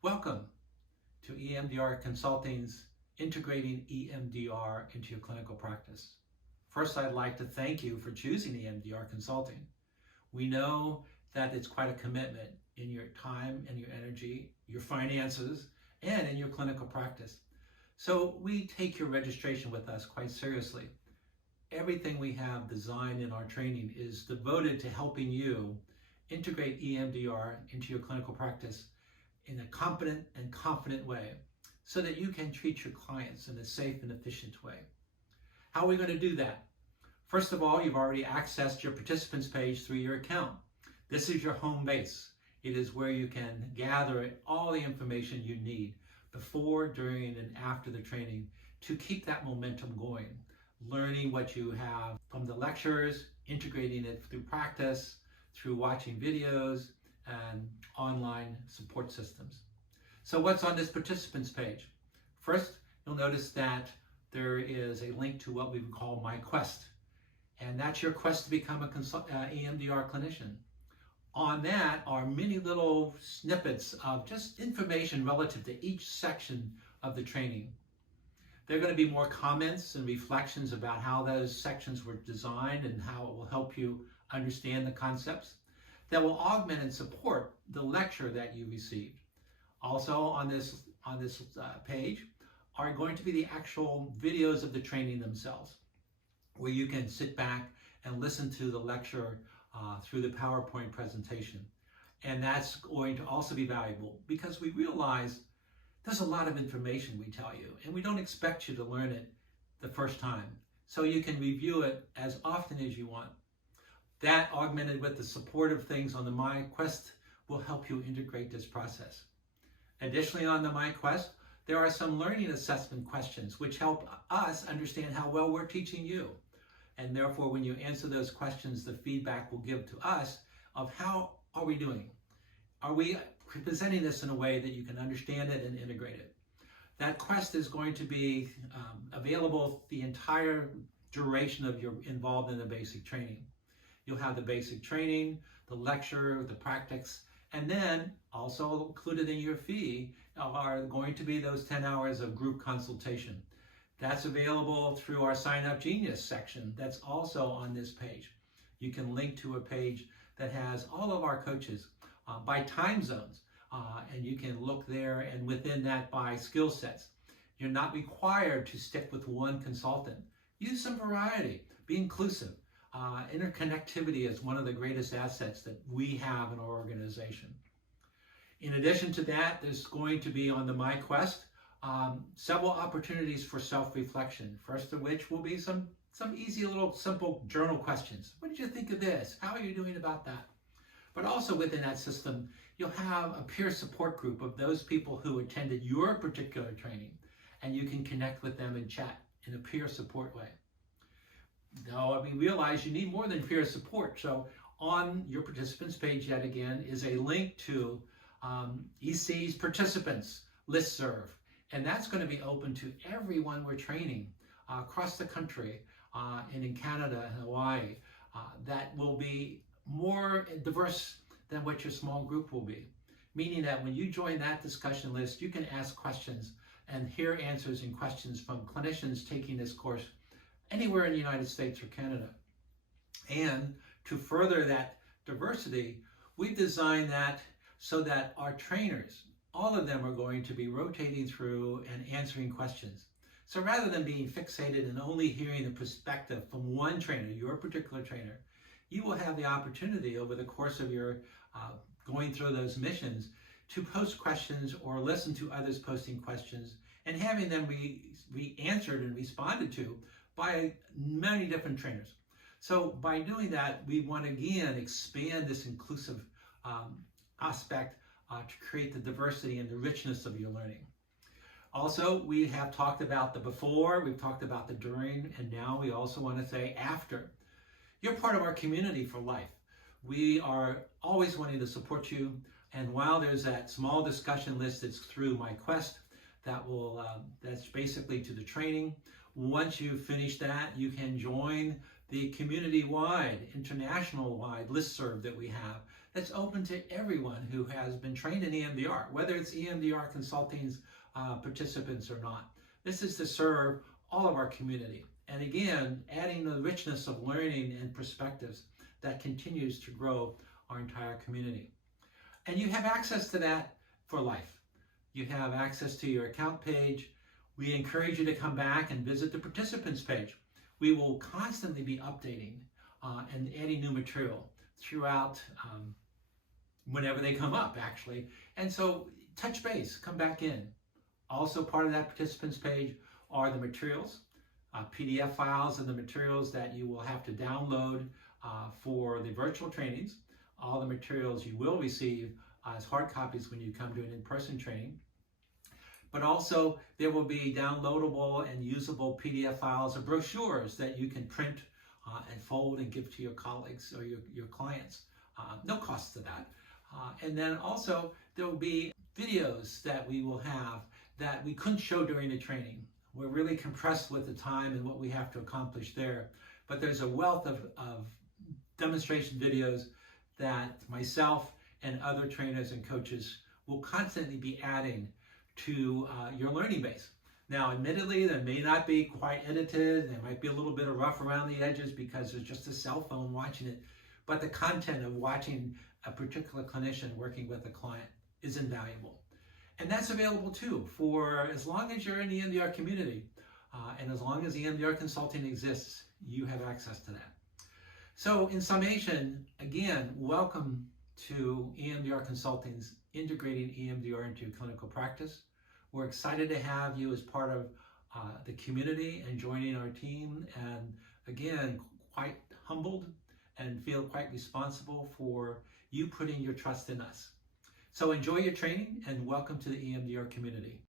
Welcome to EMDR Consulting's Integrating EMDR into Your Clinical Practice. First, I'd like to thank you for choosing EMDR Consulting. We know that it's quite a commitment in your time and your energy, your finances, and in your clinical practice. So we take your registration with us quite seriously. Everything we have designed in our training is devoted to helping you integrate EMDR into your clinical practice in a competent and confident way so that you can treat your clients in a safe and efficient way. How are we going to do that? First of all, you've already accessed your participants page through your account. This is your home base. It is where you can gather all the information you need before, during, and after the training to keep that momentum going, learning what you have from the lectures, integrating it through practice, through watching videos, and online support systems. So what's on this participants page? First, you'll notice that there is a link to what we would call My Quest, and that's your quest to become a EMDR clinician. On that are many little snippets of just information relative to each section of the training. There are going to be more comments and reflections about how those sections were designed and how it will help you understand the concepts that will augment and support the lecture that you received. Also on this page are going to be the actual videos of the training themselves, where you can sit back and listen to the lecture through the PowerPoint presentation. And that's going to also be valuable because we realize there's a lot of information we tell you, and we don't expect you to learn it the first time. So you can review it as often as you want. That, augmented with the supportive things on the My Quest, will help you integrate this process. Additionally, on the My Quest, there are some learning assessment questions which help us understand how well we're teaching you. And therefore, when you answer those questions, the feedback will give to us of how are we doing? Are we presenting this in a way that you can understand it and integrate it? That quest is going to be available the entire duration of your involved in the basic training. You'll have the basic training, the lecture, the practice, and then also included in your fee are going to be those 10 hours of group consultation. That's available through our Sign Up Genius section that's also on this page. You can link to a page that has all of our coaches by time zones, and you can look there, and within that by skill sets. You're not required to stick with one consultant. Use some variety, be inclusive. Interconnectivity is one of the greatest assets that we have in our organization. In addition to that, there's going to be on the My Quest several opportunities for self-reflection. First of which will be some easy little simple journal questions. What did you think of this? How are you doing about that? But also within that system, you'll have a peer support group of those people who attended your particular training, and you can connect with them and chat in a peer support way. Now, we realize you need more than peer support. So on your participants page, yet again, is a link to EC's participants listserv. And that's going to be open to everyone we're training across the country and in Canada and Hawaii. That will be more diverse than what your small group will be. Meaning that when you join that discussion list, you can ask questions and hear answers and questions from clinicians taking this course anywhere in the United States or Canada. And to further that diversity, we've designed that so that our trainers, all of them are going to be rotating through and answering questions. So rather than being fixated and only hearing the perspective from one trainer, your particular trainer, you will have the opportunity over the course of your going through those missions to post questions or listen to others posting questions and having them be answered and responded to by many different trainers. So by doing that, we want to again expand this inclusive aspect to create the diversity and the richness of your learning. Also, we have talked about the before, we've talked about the during, and now we also want to say after. You're part of our community for life. We are always wanting to support you, and while there's that small discussion list that's through My Quest, that's basically to the training. Once you finish that, you can join the community-wide, international-wide listserv that we have that's open to everyone who has been trained in EMDR, whether it's EMDR Consulting's participants or not. This is to serve all of our community. And again, adding the richness of learning and perspectives that continues to grow our entire community. And you have access to that for life. You have access to your account page. We encourage you to come back and visit the participants page. We will constantly be updating and adding new material throughout whenever they come up, actually. And so touch base, come back in. Also part of that participants page are the materials, PDF files and the materials that you will have to download for the virtual trainings. All the materials you will receive as hard copies when you come to an in-person training. But also there will be downloadable and usable PDF files or brochures that you can print and fold and give to your colleagues or your clients. No cost to that. And then also there will be videos that we will have that we couldn't show during the training. We're really compressed with the time and what we have to accomplish there. But there's a wealth of demonstration videos that myself and other trainers and coaches will constantly be adding to your learning base. Now, admittedly, they may not be quite edited. There might be a little bit of rough around the edges because there's just a cell phone watching it. But the content of watching a particular clinician working with a client is invaluable. And that's available too for as long as you're in the EMDR community and as long as EMDR Consulting exists, you have access to that. So in summation, again, welcome to EMDR Consulting's integrating EMDR into clinical practice. We're excited to have you as part of the community and joining our team, and again, quite humbled and feel quite responsible for you putting your trust in us. So enjoy your training and welcome to the EMDR community.